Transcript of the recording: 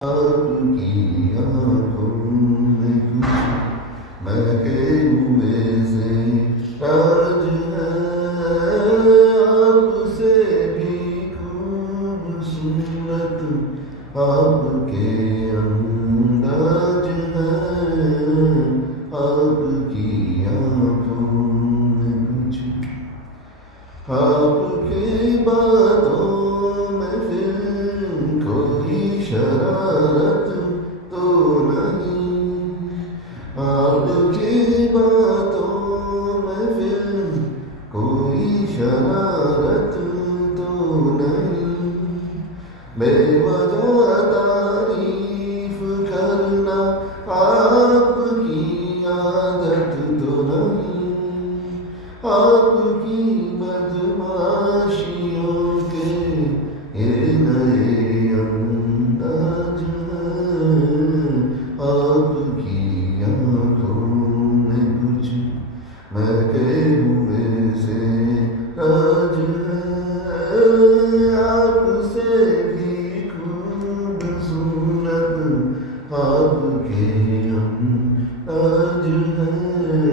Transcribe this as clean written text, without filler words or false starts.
आपकी आँखों में कुछ महके हुए से राज है, आपसे भी खूबसूरत आपके अंदाज है। आपकी आँखों में कुछ, आपकी बातों में फिर कोई शरारत तो नहीं, आपकी बातों में फिर कोई शरारत तो नहीं। बेवजह तारीफ करना आपकी आदत तो नहीं, आपकी बदमाशियों के ये नए अंदाज हैं। आपकी आँखों में कुछ महके हुए से राज है, आपसे भी खूबसूरत आपके अंदाज हैं।